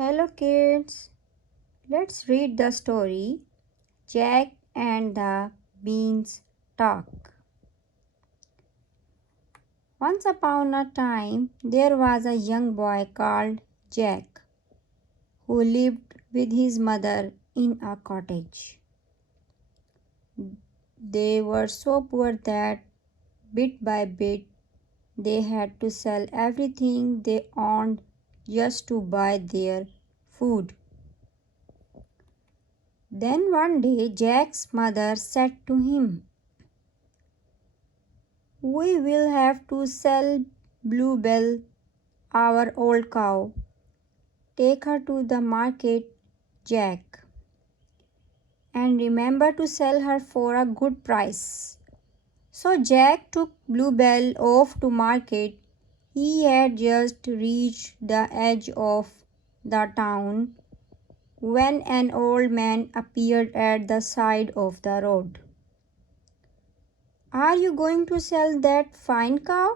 Hello kids, let's read the story Jack and the Beanstalk. Once upon a time, there was a young boy called Jack who lived with his mother in a cottage. They were so poor that bit by bit they had to sell everything they owned just to buy their food. Then one day Jack's mother said to him, "We will have to sell Bluebell, our old cow. Take her to the market, Jack, and remember to sell her for a good price." So Jack took Bluebell off to market. He had just reached the edge of the town when an old man appeared at the side of the road. "Are you going to sell that fine cow?"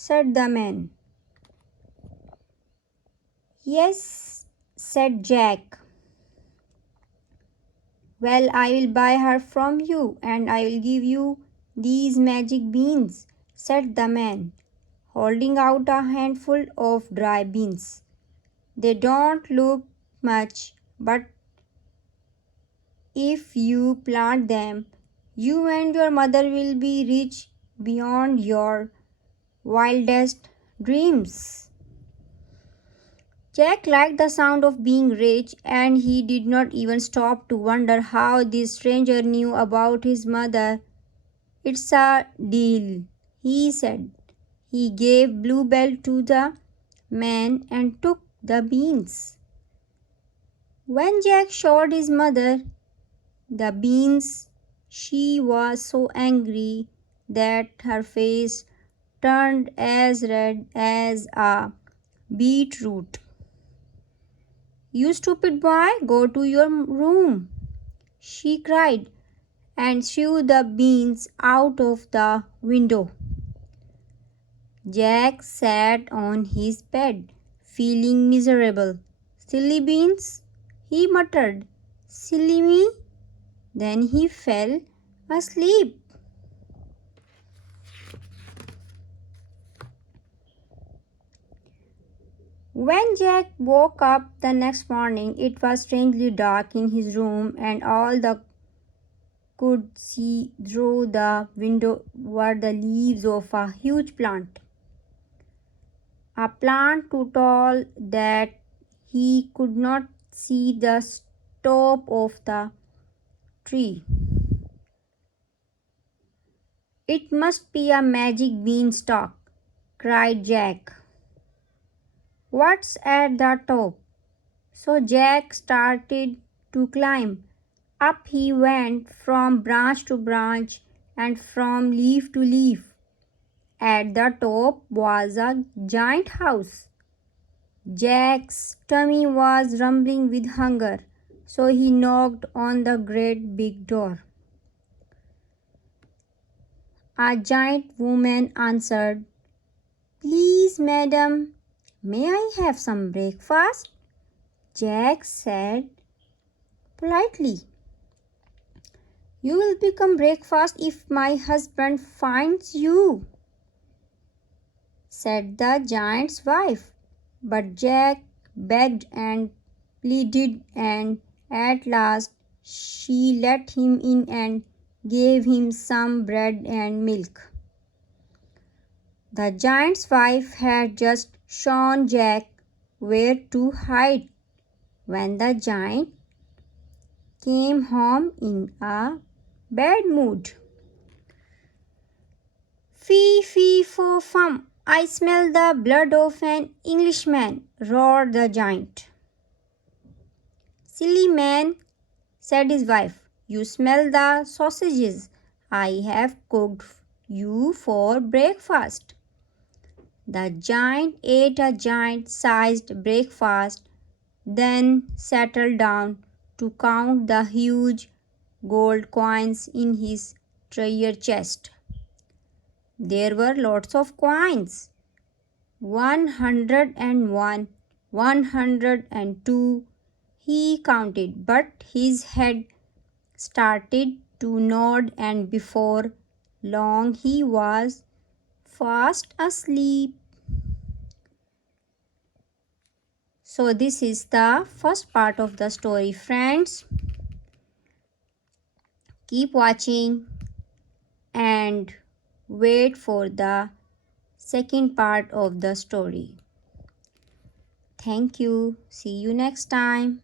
said the man. "Yes," said Jack. "Well, I will buy her from you, and I will give you these magic beans," said the man, holding out a handful of dry beans. "They don't look much, but if you plant them, you and your mother will be rich beyond your wildest dreams." Jack liked the sound of being rich, and he did not even stop to wonder how this stranger knew about his mother. "It's a deal," he said. He gave Bluebell to the man and took the beans. When Jack showed his mother the beans, she was so angry that her face turned as red as a beetroot. "You stupid boy, go to your room," she cried, and threw the beans out of the window. Jack sat on his bed, feeling miserable. "Silly beans," he muttered. "Silly me." Then he fell asleep. When Jack woke up the next morning, it was strangely dark in his room, and all they could see through the window were the leaves of a huge plant. A plant too tall that he could not see the top of the tree. "It must be a magic beanstalk," cried Jack. "What's at the top?" So Jack started to climb. Up he went from branch to branch and from leaf to leaf. At the top was a giant house. Jack's tummy was rumbling with hunger, so he knocked on the great big door. A giant woman answered. "Please, madam, may I have some breakfast?" Jack said politely. "You will become breakfast if my husband finds you," said the giant's wife. But Jack begged and pleaded, and at last she let him in and gave him some bread and milk. The giant's wife had just shown Jack where to hide when the giant came home in a bad mood. "Fee, fee, fo, fum, I smell the blood of an Englishman," roared the giant. "Silly man," said his wife, "you smell the sausages I have cooked you for breakfast." The giant ate a giant-sized breakfast, then settled down to count the huge gold coins in his treasure chest. There were lots of coins. 101 102. He counted, but his head started to nod, and before long he was fast asleep. So, this is the first part of the story, friends. Keep watching and wait for the second part of the story. Thank you. See you next time.